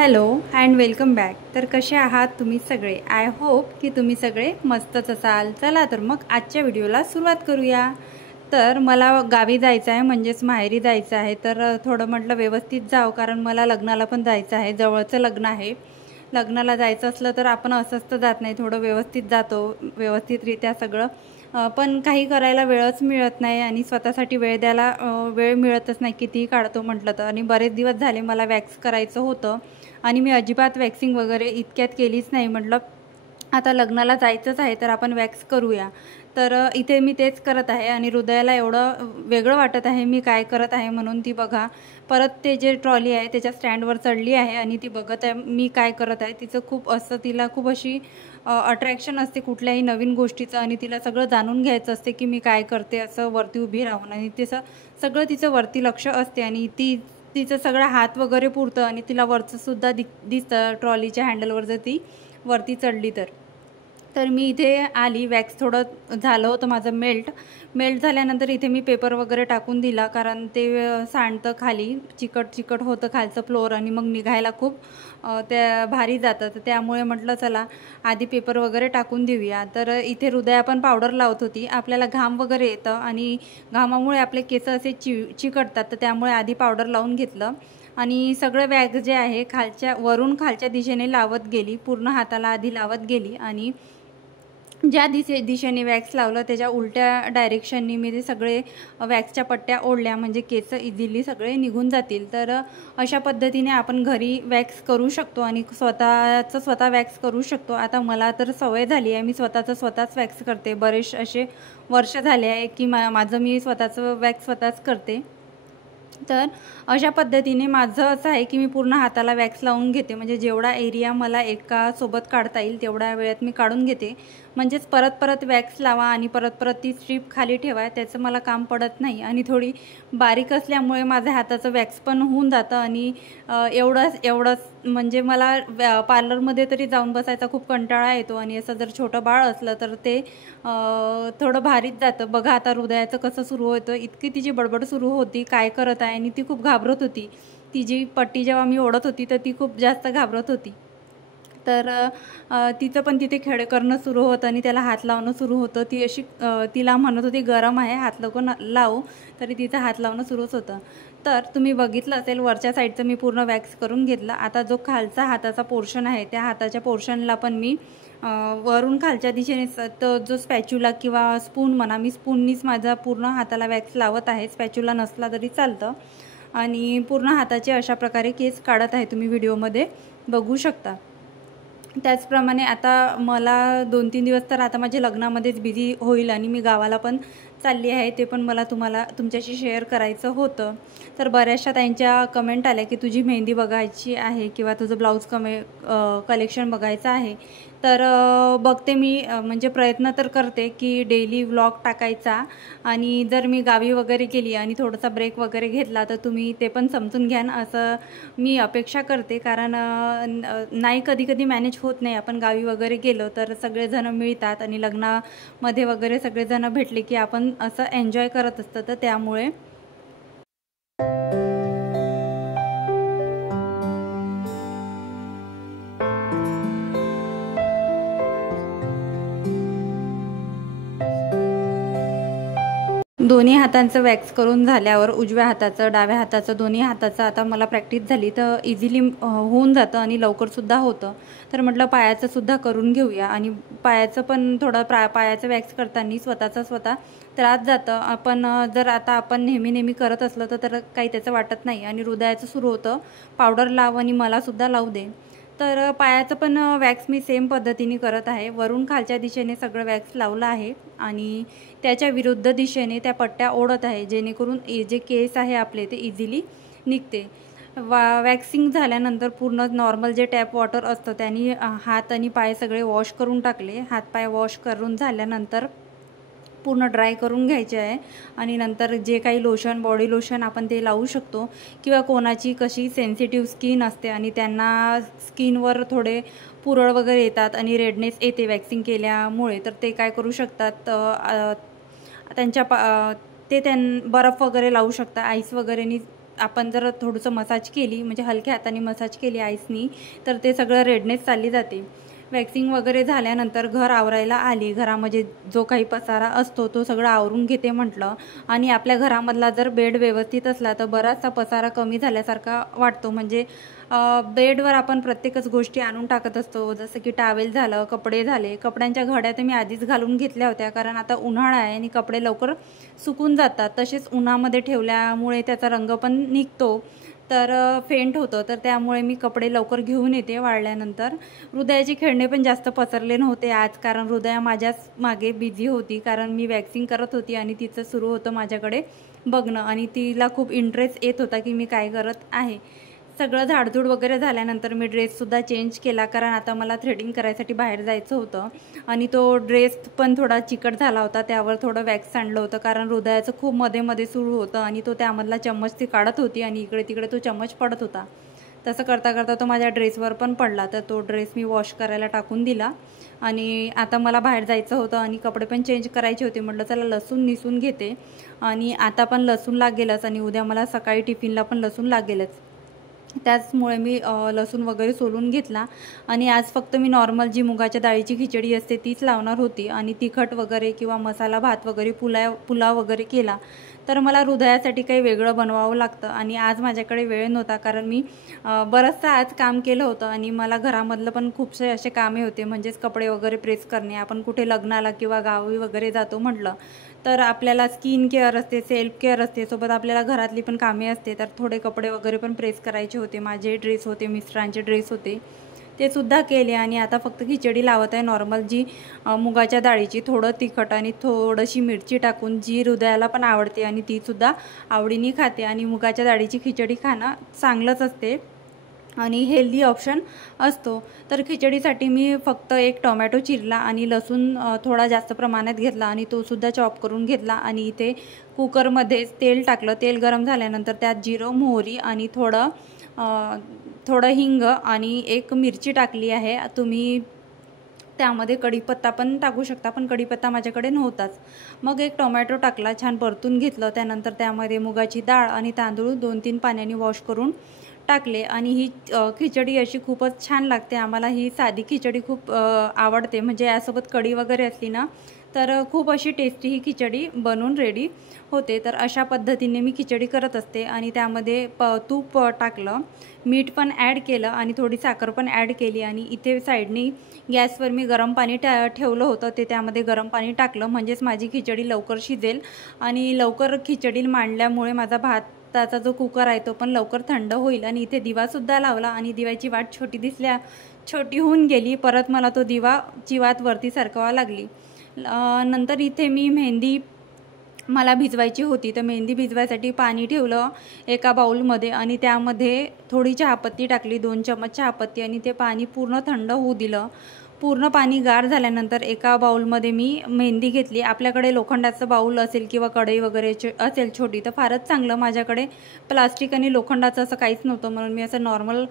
Hello and welcome back. तर कसे आहात तुम्ही सगळे? आय होप की तुम्ही सगळे मस्तच असाल। चला तर मग आजच्या व्हिडिओला सुरुवात करूया। तर मला गावी जायचं आहे, म्हणजेच माहेरी जायचं आहे। तर थोडं म्हटलं व्यवस्थित जाव, कारण मला लग्नाला पण जायचं आहे। जवळचं लग्न आहे। लग्नाला जायचं असलं तर आपण असंच तर जात नाही, थोडं व्यवस्थित जातो, व्यवस्थितरित्या सगळं। पण काही करायला वेळच मिळत नाही आणि स्वतःसाठी वेळ द्यायला वेळ मिळतच नाही, कितीही काढतो म्हटलं तर। आणि बरेच दिवस झाले मला वॅक्स करायचं होतं आणि मी अजिबात वॅक्सिंग वगैरे इतक्यात केलीच नाही। म्हटलं आता लग्नाला जायचंच आहे तर आपण वॅक्स करूया। तर इथे मी तेच करत आहे आणि हृदयाला एवढं वेगळं वाटत आहे मी काय करत आहे म्हणून। ती बघा, परत ते जे ट्रॉली आहे त्याच्या स्टँडवर चढली आहे आणि ती बघत आहे मी काय करत आहे। तिचं खूप असं, तिला खूप अशी अट्रॅक्शन असते कुठल्याही नवीन गोष्टीचं आणि तिला सगळं जाणून घ्यायचं असते की मी काय करते, असं वरती उभी राहून। आणि तिचं सगळं तिचं वरती लक्ष असते आणि तिचं सगळं हात वगैरे पुरतं आणि तिला वरचं सुद्धा दिसतं ट्रॉलीच्या हँडलवर जर ती वरती चढली तर मी इथे आली। वॅक्स थोडं झालं होतं माझं मेल्ट झाल्यानंतर इथे मी पेपर वगैरे टाकून दिला, कारण ते सांडतं खाली, चिकट होतं खालचं फ्लोअर आणि मग निघायला खूप त्या भारी जातं। तर त्यामुळे म्हटलं चला आधी पेपर वगैरे टाकून देऊया। तर इथे हृदया पण पावडर लावत होती। आपल्याला घाम वगैरे येतं आणि घामामुळे आपले केस असे चिकटतात, तर त्यामुळे आधी पावडर लावून घेतलं आणि सगळं वॅक्स जे आहे वरून खालच्या दिशेने लावत गेली, पूर्ण हाताला आधी लावत गेली आणि ज्या दिशेने वॅक्स लावलं त्याच्या उलट्या डायरेक्शननी मी ते सगळे वॅक्सच्या पट्ट्या ओढल्या, म्हणजे केस इझिली सगळे निघून जातील। तर अशा पद्धतीने आपण घरी वॅक्स करू शकतो आणि स्वतः वॅक्स करू शकतो। आता मला तर सवय झाली आहे, मी स्वतःच वॅक्स करते। बरेच असे वर्ष झाले आहे की माझं मी स्वतःचं वॅक्स स्वतःच करते। तर अशा पद्धतीने माझं असं आहे की मी पूर्ण हाताला वॅक्स लावून घेते, म्हणजे जेवढा एरिया मला एका सोबत काढता येईल तेवढ्या वेळात मी काढून घेते। म्हणजेच परत वॅक्स लावा आणि परत ती स्ट्रीप खाली ठेवा, त्याचं मला काम पडत नाही। आणि थोडी बारीक असल्यामुळे माझ्या हाताचं वॅक्स पण होऊन जातं आणि एवढंच म्हणजे मला पार्लरमध्ये तरी जाऊन बसायचा खूप कंटाळा येतो आणि असं जर छोटं बाळ असलं तर ते थोडं भारीच जातं। बघा आता हृदयाचं कसं सुरू होतं, इतकी तिची बडबड सुरू होती काय करत आहे आणि ती खूप घाबरत होती। ती जी पट्टी जेव्हा मी ओढत होती तर ती खूप जास्त घाबरत होती। तर तिचं पण तिथे खेळ करणं सुरू होतं आणि त्याला हात लावणं सुरू होतं। ती अशी तिला म्हणत होती गरम आहे, हात नको लावू, तरी तिचं हात लावणं सुरूच होतं। तर तुम्ही बघितलं असेल वरच्या साईडचं मी पूर्ण वॅक्स करून घेतलं। आता जो खालचा हाताचा पोर्शन आहे त्या हाताच्या पोर्शनला पण मी वरून खालच्या दिशेने तो जो स्पॅच्युला किंवा स्पून म्हणा, मी स्पूननीच माझा पूर्ण हाताला वॅक्स लावत आहे, स्पॅच्युला नसला तरी चालतं। आणि पूर्ण हाताचे अशा प्रकारे केस काढत आहे, तुम्ही व्हिडिओमध्ये बघू शकता। त्याचप्रमाणे आता मला 2-3 दिवस तर आता माझ्या लग्नामध्येच बिझी होईल आणि मी गावाला पण चालली आहे, ते पण मला तुमच्याशी शेअर करायचं होतं। तर बऱ्याचशा त्यांच्या कमेंट आल्या की तुझी मेहंदी बघायची आहे किंवा तुझं ब्लाऊज कलेक्शन बघायचं आहे। तर बघते मी, म्हणजे प्रयत्न तर करते की डेली व्लॉग टाकायचा। आणि जर मी गावी वगैरे गेली आणि थोडासा ब्रेक वगैरे घेतला तर तुम्ही ते पण समजून घ्या असं मी अपेक्षा करते, कारण नाही कधी मॅनेज होत नाही। आपण गावी वगैरे गेलो तर सगळेजण मिळतात आणि लग्नामध्ये वगैरे सगळेजण भेटले की आपण असं एन्जॉय करत असतं, तर त्यामुळे दोन्ही हातांचं वॅक्स करून झाल्यावर उजव्या हाताचं, डाव्या हाताचं, दोन्ही हाताचं आता मला प्रॅक्टिस झाली तर इझिली होऊन जातं आणि लवकरसुद्धा होतं। तर म्हटलं पायाचं सुद्धा करून घेऊया आणि पायाचं पण थोडं पायाचं वॅक्स करताना स्वतः त्रास जातं। जर आपण नेहमी करत असलं तर काही त्याचं वाटत नाही आणि हृदयाचं सुरू होतं पावडर लाव आणि मलासुद्धा लावू दे। तर पायाचं पण वॅक्स मी सेम पद्धतीने करत आहे, वरून खालच्या दिशेने सगळं वॅक्स लावलं आहे आणि त्याच्या विरुद्ध दिशेने त्या पट्ट्या ओढत आहे, जेणेकरून जे केस आहे आपले ते इझिली निघते। वॅक्सिंग झाल्यानंतर पूर्ण नॉर्मल जे टॅप वॉटर असतं त्यांनी हात आणि पाय सगळे वॉश करून टाकले। हातपाय वॉश करून झाल्यानंतर पूर्ण ड्राय करून घ्यायचे आहे आणि नंतर जे काही लोशन, बॉडी लोशन आपण ते लावू शकतो किंवा कोणाची कशी सेन्सिटिव्ह स्किन असते आणि त्यांना स्किनवर थोडे पुरळ वगैरे येतात आणि रेडनेस येते वॅक्सिंग केल्यामुळे, तर ते काय करू शकतात, बर्फ वगैरे लावू शकता, आपण जर थोडंसं मसाज केली, म्हणजे हलक्या हाताने मसाज केली आईसनी, तर ते सगळं रेडनेस चालली जाते. वॅक्सिंग वगैरे झाल्यानंतर घर आवरायला आली. घरामध्ये जो काही पसारा असतो तो सगळं आवरून घेते म्हटलं. आणि आपल्या घरामधला जर बेड व्यवस्थित असला तर बराचसा पसारा कमी झाल्यासारखा वाटतो. म्हणजे बेडवर आपण प्रत्येकच गोष्टी आणून टाकत असतो, जसं की टावेल झालं, कपडे झाले. कपड्यांच्या घड्या तर मी आधीच घालून घेतल्या होत्या, कारण आता उन्हाळा आहे आणि कपडे लवकर सुकून जातात. तसेच उन्हामध्ये ठेवल्यामुळे त्याचा रंग पण निघतो, तर फेंट होतं. तर त्यामुळे मी कपडे लवकर घेऊन येते वाळल्यानंतर. हृदयाचे खेळणे पण जास्त पसरले नव्हते आज, कारण हृदया माझ्याच मागे बिझी होती, कारण मी वॅक्सिंग करत होती आणि तिचं सुरू होतं माझ्याकडे बघणं. आणि तिला खूप इंटरेस्ट येत होता की मी काय करत आहे. सगळं झाडझूड वगैरे झाल्यानंतर मी ड्रेससुद्धा चेंज केला, कारण आता मला थ्रेडिंग करायसाठी बाहेर जायचं होतं. आणि तो ड्रेस पण थोडा चिकट झाला होता, त्यावर थोडं वॅक्स सांडलं होतं, कारण हृदयाचं खूप मध्ये मध्ये सुरू होतं आणि तो त्यामधला चम्मच ती काढत होती आणि इकडे तिकडे तो चम्मच पडत होता. तसं करता करता तो माझ्या ड्रेसवर पण पडला. तर तो ड्रेस मी वॉश करायला टाकून दिला. आणि आता मला बाहेर जायचं होतं आणि कपडे पण चेंज करायचे होते. म्हटलं चला लसूण निसून घेते. आणि आता पण लसूण लागेलच आणि उद्या मला सकाळी टिफिनला पण लसूण लागेलच. त्याचमुळे मी लसूण वगैरे सोलून घेतला. आणि आज फक्त मी नॉर्मल जी मुगाच्या डाळीची खिचडी असते तीच लावणार होती. आणि तिखट वगैरे किंवा मसाला भात वगैरे पुलाव वगैरे केला. तर मला हृदयासाठी काही वेगळं बनवावं लागतं आणि आज माझ्याकडे वेळ नव्हता, कारण मी बरंचसं आज काम केलं होतं आणि मला घरामधलं पण खूपसे असे कामे होते. म्हणजेच कपडे वगैरे प्रेस करणे, आपण कुठे लग्नाला किंवा गावी वगैरे जातो म्हटलं तर आपल्याला स्किन केअर असते, सेल्फ केअर असते, सोबत आपल्याला घरातली पण कामे असते. तर थोडे कपडे वगैरे पण प्रेस करायचे होते. माझे ड्रेस होते, मिस्टरांचे ड्रेस होते, ते सुद्धा केले. आणि आता फक्त खिचडी लावत आहे नॉर्मल जी मुगाच्या डाळीची, थोडं तिखट आणि थोडीशी मिरची टाकून, जी हृदयाला पण आवडते आणि तीसुद्धा आवडीने खाते. आणि मुगाच्या डाळीची खिचडी खाणं चांगलंच असते आणि हेल्दी ऑप्शन असतो. तर खिचडीसाठी मी फक्त एक टोमॅटो चिरला आणि लसूण थोडा जास्त प्रमाणात घेतला आणि तो सुद्धा चॉप करून घेतला. आणि इथे कुकरमध्ये तेल टाकलं. तेल गरम झाल्यानंतर त्यात जिरं, मोहरी आणि थोडं हिंग आणि एक मिरची टाकली आहे. तुम्ही त्यामध्ये कढीपत्ता पण टाकू शकता, पण कढीपत्ता माझ्याकडे नव्हताच. मग एक टोमॅटो टाकला, छान परतून घेतलं. त्यानंतर त्यामध्ये मुगाची डाळ आणि तांदूळ 2-3 पाण्याने वॉश करून टाकले. आणि ही खिचडी अशी खूपच छान लागते. आम्हाला ही साधी खिचडी खूप आवडते. म्हणजे यासोबत कढी वगैरे असली ना तर खूप अशी टेस्टी ही खिचडी बनून रेडी होते. तर अशा पद्धतीने मी खिचडी करत असते. आणि त्यामध्ये तूप टाकलं, मीठ पण ॲड केलं आणि थोडी साखर पण ॲड केली. आणि इथे साईडनी गॅसवर मी गरम पाणी ठेवलं होतं, ते त्यामध्ये गरम पाणी टाकलं, म्हणजेच माझी खिचडी लवकर शिजेल. आणि लवकर खिचडी मांडल्यामुळे माझा भाताचा जो कुकर आहे तो पण लवकर थंड होईल. आणि इथे दिवासुद्धा लावला आणि दिव्याची वाट छोटी होऊन गेली. परत मला तो दिवाची वात वरती सरकवावी लागली. नंतर इथे मी मेहंदी मला भिजवायची होती, तर मेहंदी भिजवायसाठी पाणी ठेवलं एका बाउलमध्ये आणि त्यामध्ये थोडी चहापत्ती टाकली, 2 चम्मच चहापत्ती, आणि ते पाणी पूर्ण थंड होऊ दिलं. पूर्ण पाणी गार झाल्यानंतर एका बाउलमध्ये मी मेहंदी घेतली. आपल्याकडे लोखंडाचं बाउल असेल किंवा कढई वगैरे असेल छोटी तर फारच चांगलं. माझ्याकडे प्लास्टिक आणि लोखंडाचं असं काहीच नव्हतं, म्हणून मी असं नॉर्मल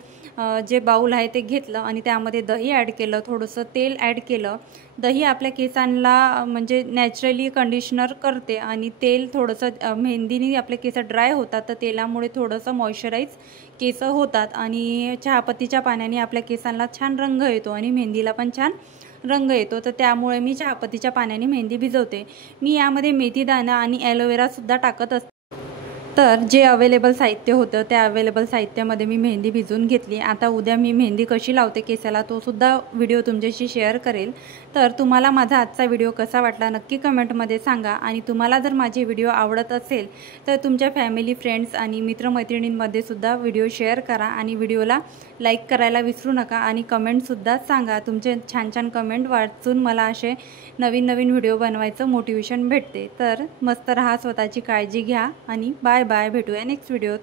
जे बाउल आहे ते घेतलं आणि त्यामध्ये दही ॲड केलं, थोडंसं तेल ॲड केलं. दही आपल्या केसांना म्हणजे नॅचरली कंडिशनर करते आणि तेल थोडंसं मेहंदीने आपले केस ड्राय होतात, तर तेलामुळे थोडंसं मॉइश्चराईज केस होतात. आणि चहापत्तीच्या पाण्याने आपल्या केसांना छान रंग येतो आणि मेहंदीला पण छान रंग येतो. तर त्यामुळे मी चहापत्तीच्या पाण्याने मेहंदी भिजवते. मी यामध्ये मेथीदाणा आणि ॲलोवेरासुद्धा टाकत असते. तर जे अवेलेबल साहित्य होतं त्या अवेलेबल साहित्यामध्ये मी मेहंदी भिजवून घेतली. आता उद्या मी मेहंदी कशी लावते केसाला तो सुद्धा व्हिडिओ तुमच्याशी शेअर करेल. तर तुम्हाला माझा आजचा व्हिडिओ कसा वाटला नक्की कमेंटमध्ये सांगा. आणि तुम्हाला जर माझे व्हिडिओ आवडत असेल तर तुमच्या फॅमिली, फ्रेंड्स आणि मित्रमैत्रिणींमध्ये सुद्धा व्हिडिओ शेअर करा आणि व्हिडिओला लाईक करायला विसरू नका. आणि कमेंटसुद्धा सांगा. तुमचे छान छान कमेंट वाचून मला असे नवीन नवीन व्हिडिओ बनवायचं मोटिवेशन भेटते. तर मस्त राहा, स्वतःची काळजी घ्या आणि बाय बाय. भेटूया नेक्स्ट व्हिडिओत.